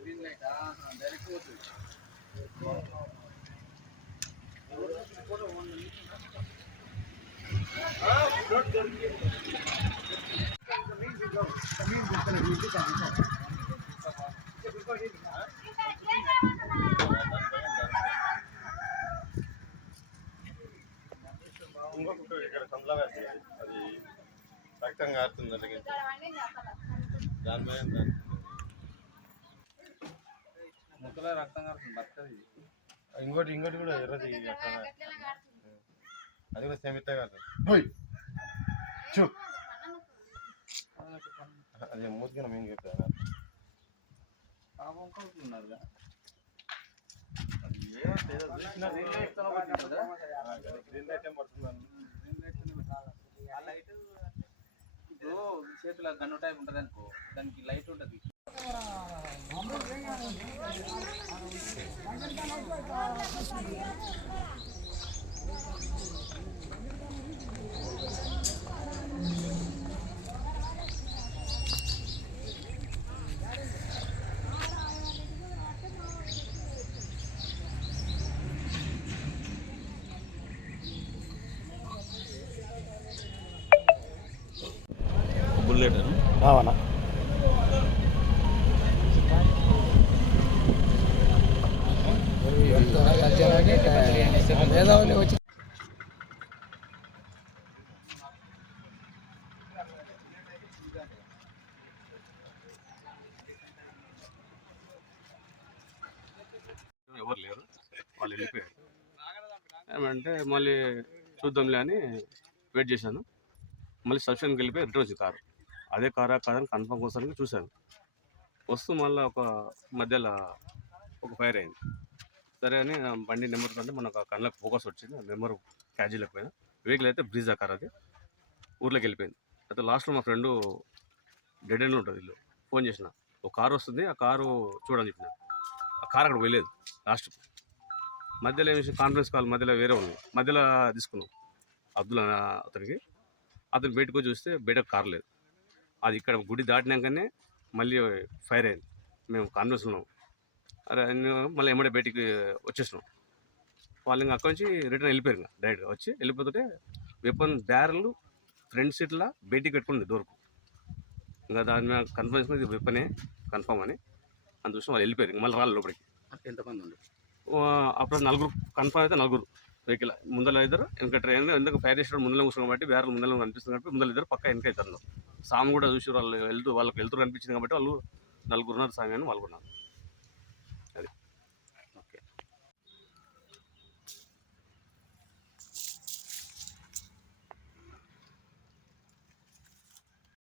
Green light direct పోతుంది. ఇంకొక ఇక్కడ కందులా వేస్తుంది, అది రక్తం కారుతుంది అంటే దానిపై ముక్కలో రక్తం కారుతుంది బతకది. ఇంకోటి కూడా ఎర్రది అది కూడా సెమిత్తా కాదు. అది మూతిగా మేము చెప్తాను ఉన్నారు ఇప్పుడు చేతిలో గన్ను టైప్ ఉంటుంది అనుకో, దానికి లైట్ ఉంటుంది. బుల్లెట్ అవునా? వచ్చి ఎవరు లేరు, వాళ్ళు వెళ్ళిపోయారు. ఏమంటే మళ్ళీ చూద్దాంలే అని వెయిట్ చేశాను. మళ్ళీ సబ్స్టేషన్కి వెళ్ళిపోయి రిటర్న్ వచ్చింది కారు. అదే కారా కాదని కన్ఫర్మ్ కోసం చూశాను. వస్తూ మళ్ళీ ఒక మధ్యలో ఒక ఫైర్ అయింది. సరే అని బండి నెంబర్ కంటే మనకు కళ్ళకి ఫోకస్ వచ్చింది. నెంబర్ క్యాచ్ చేయలేకపోయినా. వెహికల్ అయితే బ్రీజా కార్, అది ఊర్లోకి వెళ్ళిపోయింది. అయితే లాస్ట్లో మా ఫ్రెండు డెడ్ ఎండ్లో ఉంటుంది ఇల్లు, ఫోన్ చేసిన ఒక కారు వస్తుంది, ఆ కారు చూడని చెప్పిన. ఆ కారు అక్కడ వెళ్ళలేదు. లాస్ట్ మధ్యలో ఏమి కాన్ఫరెన్స్ కాల్ మధ్యలో వేరే ఉంది, మధ్యలో తీసుకున్నాం అబ్దుల్ అతనికి. అతను బయటకు చూస్తే బయట కారు లేదు. అది ఇక్కడ గుడి దాటినాకనే మళ్ళీ ఫైర్ అయింది. మేము కాన్ఫరెన్స్ ఉన్నాం. అరే మళ్ళీ ఎమ్మడే బయటికి వచ్చేసినాం. వాళ్ళు ఇంకా అక్కడి నుంచి రిటర్న్ వెళ్ళిపోయారు. ఇంకా డైరెక్ట్గా వచ్చి వెళ్ళిపోతుంటే వెపన్ బ్యారెల్ ఫ్రంట్ సీట్లో బయటికి పెట్టుకుంది డోర్కు. ఇంకా దాని మీద కన్ఫర్మ్ ఇది వెపనే కన్ఫర్మ్ అని చూసిన వాళ్ళు వెళ్ళిపోయారు. ఇంకా మళ్ళీ రాళ్ళు లోపలికి. ఎంతమంది ఉంది అప్పుడు నలుగురు కన్ఫర్మ్ అయితే, నలుగురు వెహికల్ ముందర ఇద్దరు వెనక ట్రైన్. ఎందుకు ఫైర్ చేసిన ముందర కూర్చున్నాం కాబట్టి బ్యారెల్ ముందర కనిపిస్తుంది కాబట్టి ముందర ఇద్దరు పక్క వెనక ఇద్దరు. సాము కూడా చూసి వాళ్ళకి వెళ్తూ కనిపించింది కాబట్టి వాళ్ళు నలుగురున్నారు సామి అని వాళ్ళు ఉన్నారు.